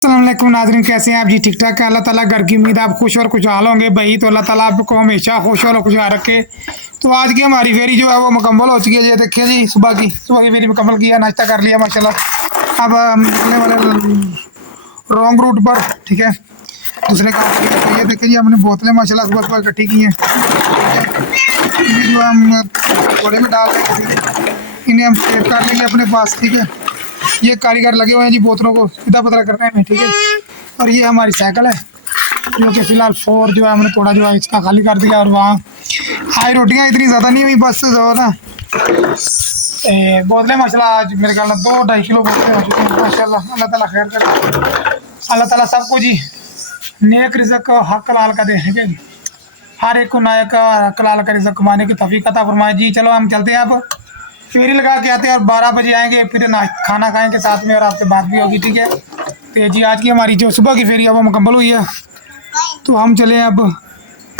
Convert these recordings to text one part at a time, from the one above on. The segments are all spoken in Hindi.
अस्सलामुअलैकुम नाज़रीन, कैसे हैं आप जी? ठीक ठाक है। अल्लाह ताला घर की उम्मीद आप खुश और खुशहाल होंगे भाई। तो अल्लाह ताला आपको हमेशा खुश और खुशहाल रखे। तो आज की हमारी फेरी जो है वो मुकम्मल हो चुकी है। ये देखिए जी, सुबह की फेरी मुकम्मल किया, नाश्ता कर लिया माशाल्लाह। अब हम निकलने वाले रॉन्ग रूट पर, ठीक है, दूसरे काम के लिए। तो ये देखिए जी, हमने बोतलें माशाल्लाह सुबह सुबह इकट्ठी की हैं। ये जो हम घोड़े में डाल रहे हैं, इन्हें हम सेव कर लेंगे अपने पास, ठीक है। ये कारीगर लगे हुए हैं जी बोतलों को सीधा पतला करने में, ठीक है। और ये हमारी साइकिल है जो कि फिलहाल फोर जो है हमने थोड़ा जो है इसका खाली कर दिया। और वहाँ आज रोटियाँ इतनी ज़्यादा नहीं हुई, बस जो ना बोतलें माशाल्लाह आज मेरे ख्याल में 2-2.5 किलो बोतलें हो चुकी हैं माशाल्लाह। अल्लाह ताला खैर करे, अल्लाह ताला सबको जी नेक रिज़्क हक हलाल का दे, ठीक है। हर एक को नायक हक हलाल का रिज़्क कमाने की तौफीक अता फरमाए जी। चलो हम चलते हैं, अब फेरी लगा के आते हैं और 12 बजे आएंगे, फिर खाना खाएंगे साथ में और आपसे बात भी होगी, ठीक है। तो जी आज की हमारी जो सुबह की फेरी है वो मुकम्मल हुई है। तो हम चले अब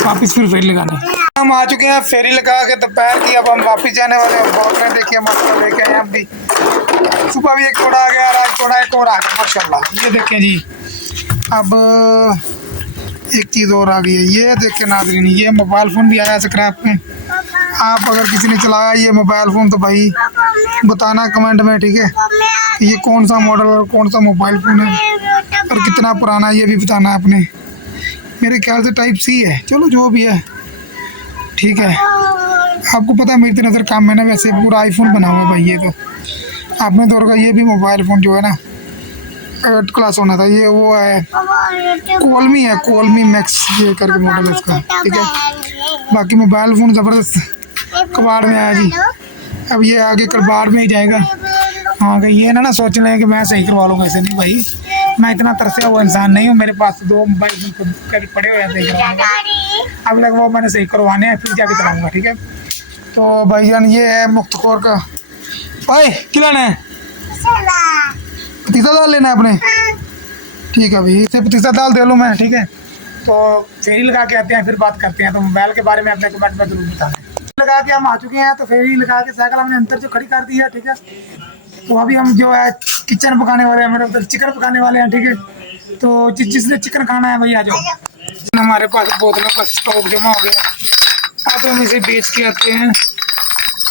वापस फिर फेरी लगाने। हम आ चुके हैं फेरी लगा के दोपहर की, अब हम वापस जाने वाले हैं। बोतलें देखिए माशाल्लाह लेके आए हम भी। सुबह भी एक थोड़ा आ गया, आज थोड़ा एक और आ गया माशाल्लाह। ये देखें जी, अब एक चीज़ और आ गई है। ये देखें नाज़रीन, ये मोबाइल फ़ोन भी आया स्क्रैप में। आप अगर किसी ने चलाया ये मोबाइल फ़ोन तो भाई बताना कमेंट में, ठीक है, ये कौन सा मॉडल और कौन सा मोबाइल फ़ोन है और कितना पुराना, ये भी बताना है आपने। मेरे ख्याल से टाइप सी है, चलो जो भी है ठीक है। आपको पता है मेरी तो नज़र काम है ना, वैसे पूरा आईफोन बना हुआ है भाई। ये तो आपने दौर का ये भी मोबाइल फ़ोन जो है ना 8 क्लास होना था। ये वो है कोलमी है, कोलमी मैक्स ये करके मॉडल है इसका, ठीक है। बाकी मोबाइल फ़ोन ज़बरदस्त कबाड़ में आया जी। अब ये आगे कबाड़ में ही जाएगा। हाँ ये ना सोच लें कि मैं सही करवा लूँगा, ऐसे नहीं भाई, मैं इतना तरसे हुआ इंसान नहीं हूँ। मेरे पास 2 मोबाइल कभी पड़े हुए हैं, देख रहा हूँ। अब लग वो मैंने सही करवाने हैं, फिर जाके चलाऊँगा, ठीक है। तो भाईजान ये है मुख्तखोर का भाई, क्या लेना है? पतीसा दाल लेना है अपने, ठीक है भाई, इसे पतीसा दाल दे लूँ मैं, ठीक है। तो फेरी लगा के आते हैं, फिर बात करते हैं। तो मोबाइल के बारे में अपने कमेंट में जरूर बताना। लगा के हम आ चुके हैं, तो फेरी लगा के साइकिल हमने अंदर जो खड़ी कर दी है, ठीक है। तो अभी हम जो है किचन पकाने वाले हैं, मतलब उधर चिकन पकाने वाले हैं, ठीक है। तो जिसने चिकन खाना है भाई आ जाओ। हमारे पास बोतलों का स्टॉक जमा हो गया, अब हम इसे बेच के आते हैं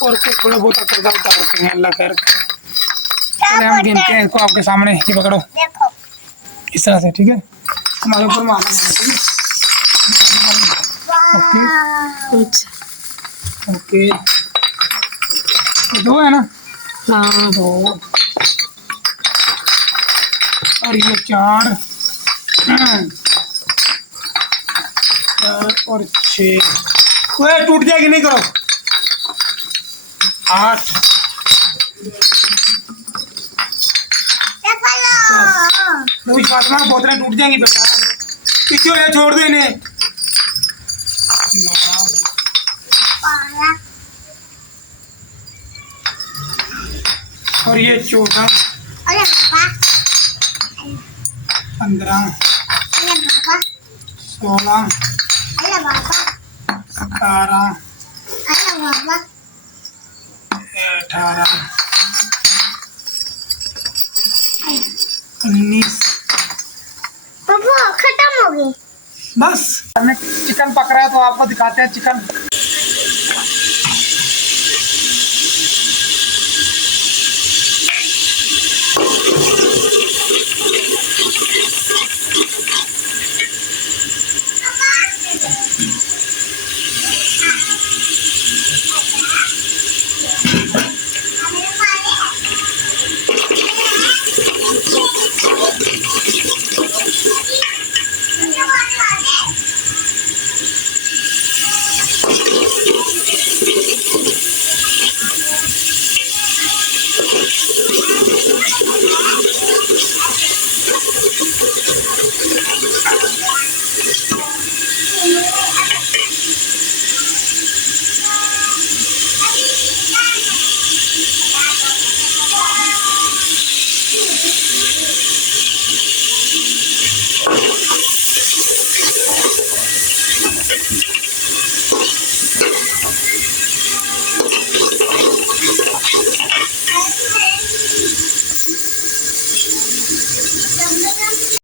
और कुछ थोड़ा बहुत कर्जा उतारते हैं, अल्लाह खैर करे। पहले हम गिनते हैं इसको आपके सामने, ये पकड़ो इस तरह से, ठीक है। हमारे ऊपर मारना है, ठीक है। ओके, ये 2 है ना? हाँ 2 और ये 4 और 6। वो टूट जाएगी, नहीं करो। 8 फातिमा, बोतलें टूट जाएंगी बेटा, पीछे हो जा, छोड़ दो इन्हें। 12 और ये 14 15 16 17 18 19। खत्म हो गई बस। हमें चिकन पक रहा है तो आपको दिखाते हैं चिकन।